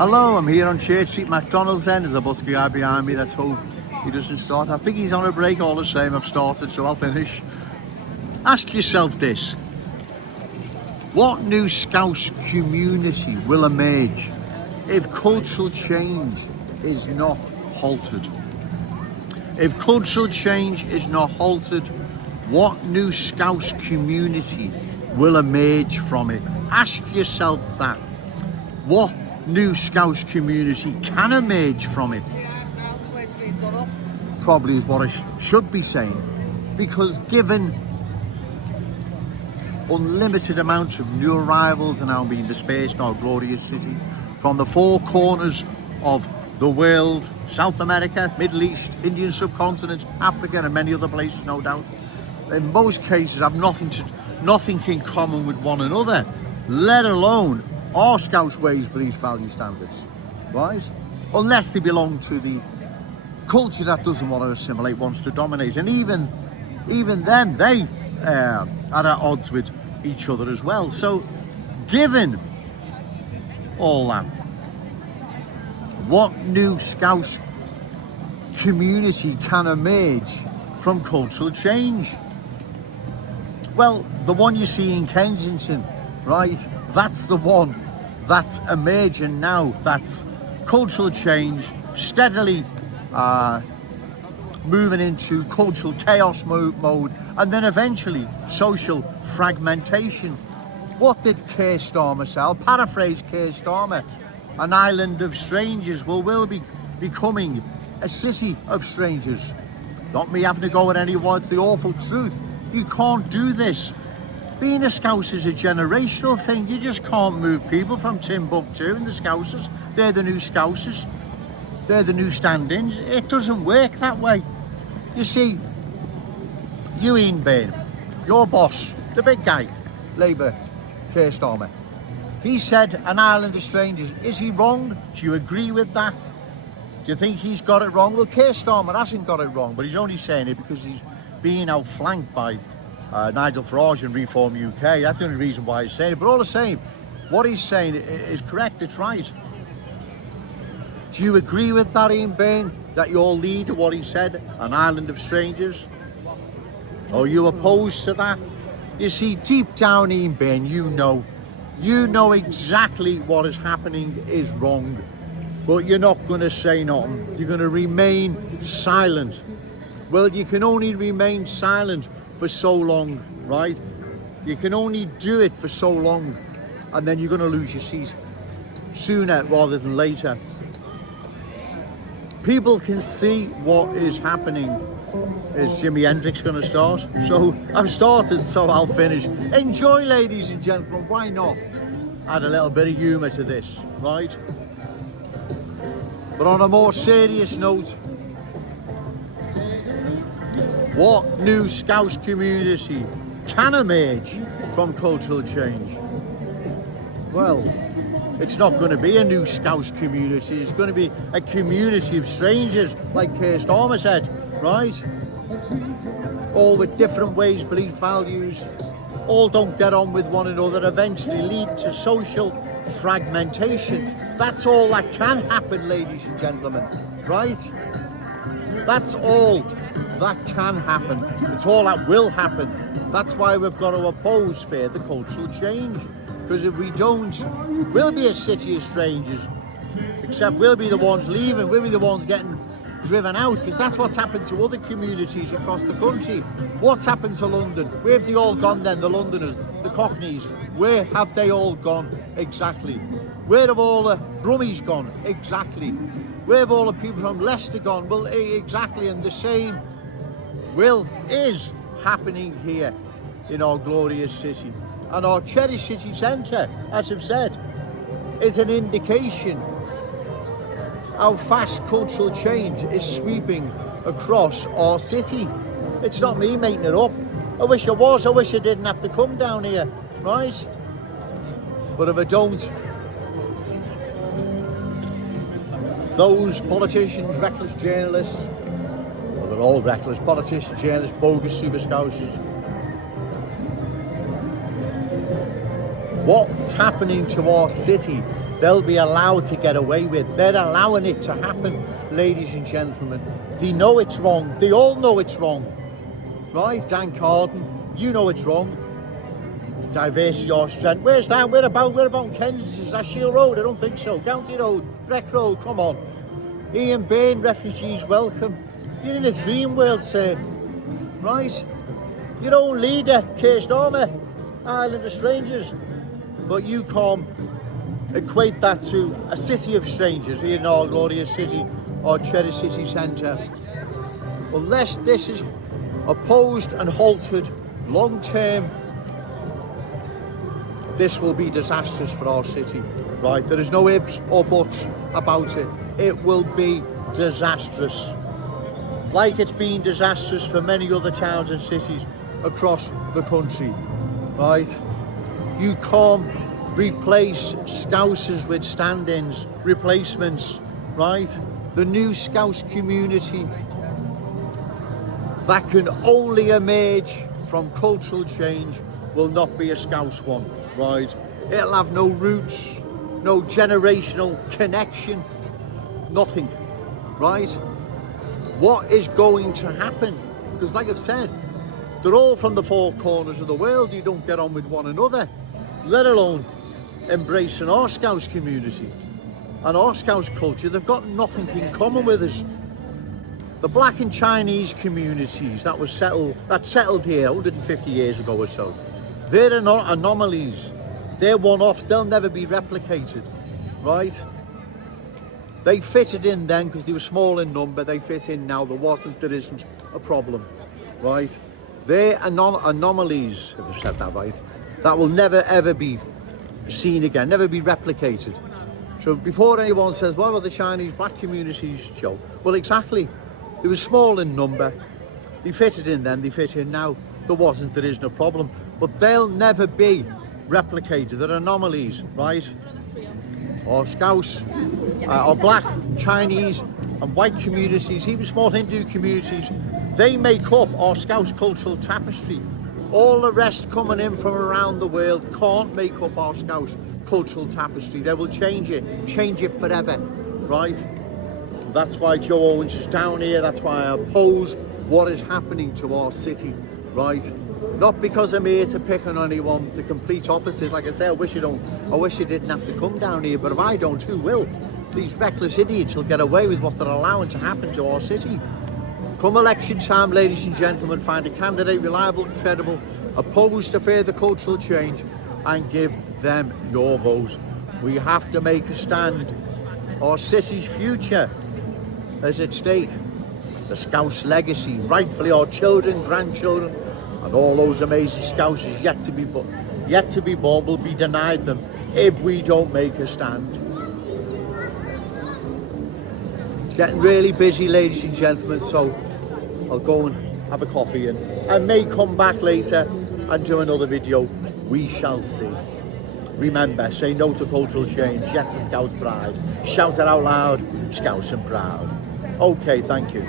Hello, I'm here on Church Street, McDonald's end. There's a busky guy behind me. Let's hope he doesn't start. I think he's on a break all the same. I've started, so I'll finish. Ask yourself this. What new Scouse community will emerge if cultural change is not halted? If cultural change is not halted, what new Scouse community will emerge from it? Ask yourself that. What new Scouse community can emerge from it? Probably is what I should be saying, because given unlimited amounts of new arrivals are now being dispersed in our glorious city from the four corners of the world, South America, Middle East, Indian subcontinent, Africa and many other places, no doubt. In most cases have nothing in common with one another, let alone our Scouse ways, beliefs, value, standards, right? Unless they belong to the culture that doesn't want to assimilate, wants to dominate, and even them, they are at odds with each other as well. So, given all that, what new Scouse community can emerge from cultural change? Well, the one you see in Kensington, right? That's the one that's emerging now. That's cultural change, steadily moving into cultural chaos mode, and then eventually social fragmentation. What did Keir Starmer say? I'll paraphrase Keir Starmer. An island of strangers will be becoming a city of strangers. Not me having to go at anyone, it's the awful truth. You can't do this. Being a Scouse is a generational thing. You just can't move people from Timbuktu and the Scousers. They're the new Scousers. They're the new stand-ins. It doesn't work that way. You see, you Ian Byrne, your boss, the big guy, Labour, Keir Starmer, he said an island of strangers. Is he wrong? Do you agree with that? Do you think he's got it wrong? Well, Keir Starmer hasn't got it wrong, but he's only saying it because he's being outflanked by Nigel Farage and Reform UK. That's the only reason why he's saying it. But all the same, what he's saying is correct. It's right. Do you agree with that, Ian Byrne? That your leader, what he said, an island of strangers? Are you opposed to that? You see, deep down, Ian Byrne, you know exactly what is happening is wrong, but you're not going to say nothing. You're going to remain silent. Well, you can only remain silent for so long, right? You can only do it for so long, and then you're going to lose your seat sooner rather than later. People can see what is happening. Is Jimi Hendrix going to start? So I've started, so I'll finish. Enjoy, ladies and gentlemen, why not? Add a little bit of humour to this, right? But on a more serious note, what new Scouse community can emerge from cultural change? Well, it's not going to be a new Scouse community. It's going to be a community of strangers, like Keir Starmer said, right? All with different ways, belief, values, all don't get on with one another, eventually lead to social fragmentation. That's all that can happen, ladies and gentlemen, right? That's all that can happen. It's all that will happen. That's why we've got to oppose further cultural change. Because if we don't, we'll be a city of strangers. Except we'll be the ones leaving, we'll be the ones getting driven out, because that's what's happened to other communities across the country. What's happened to London? Where have they all gone then, the Londoners, the Cockneys? Where have they all gone exactly? Where have all the Brummies gone exactly? Where have all the people from Leicester gone? Well, exactly, and the same is happening here in our glorious city. And our cherished city centre, as I've said, is an indication how fast cultural change is sweeping across our city. It's not me making it up. I wish I was. I wish I didn't have to come down here, right? But if I don't, those politicians, reckless journalists, well, they're all reckless, politicians, journalists, bogus super Scousers, what's happening to our city they'll be allowed to get away with. They're allowing it to happen, ladies and gentlemen. They know it's wrong. They all know it's wrong. Right, Dan Carden, you know it's wrong. Diversity or strength. Where's that? Where about in Kensington? Is that Shield Road? I don't think so. County Road, Breck Road, come on. Ian Bain, refugees welcome. You're in a dream world, sir. Right? Your own leader, Keir Starmer, Island of Strangers. But you can't equate that to a city of strangers here in our glorious city, our Cherry City Centre. Unless this is opposed and halted long term, this will be disastrous for our city. Right? There is no ifs or buts about it. It will be disastrous. Like it's been disastrous for many other towns and cities across the country. Right? You can't replace Scousers with stand-ins, replacements, right? The new Scouse community that can only emerge from cultural change will not be a Scouse one, right? It'll have no roots, no generational connection, nothing, right? What is going to happen? Because like I've said, they're all from the four corners of the world. You don't get on with one another, let alone embracing our Scouse community and our Scouse culture. They've got nothing in common with us. The black and Chinese communities that settled here 150 years ago or so, they're anomalies. They're one-offs. They'll never be replicated, right? They fitted in then because they were small in number. They fit in now. There isn't a problem, right? They're anomalies, if I've said that right, that will never ever be seen again, never be replicated. So before anyone says, what about the Chinese black communities, Joe? Well, exactly. It was small in number. They fitted in then, they fit in now. There isn't a problem. But they'll never be replicated. They're anomalies, right? Or Scouse, or black, Chinese and white communities, even small Hindu communities, they make up our Scouse cultural tapestry. All the rest coming in from around the world can't make up our Scouse cultural tapestry. They will change it forever, right? That's why Joe Owens is down here. That's why I oppose what is happening to our city, right? Not because I'm here to pick on anyone, the complete opposite. Like I say, I wish you didn't have to come down here, but if I don't, who will? These reckless idiots will get away with what they're allowing to happen to our city. Come election time, ladies and gentlemen, find a candidate reliable, credible, opposed to further cultural change, and give them your vote. We have to make a stand. Our city's future is at stake. The Scouse legacy, rightfully our children, grandchildren, and all those amazing Scousers yet to be born will be denied them if we don't make a stand. It's getting really busy, ladies and gentlemen, so I'll go and have a coffee and I may come back later and do another video. We shall see. Remember, say no to cultural change, yes to Scouse pride. Shout it out loud, Scouse and proud. Okay, thank you.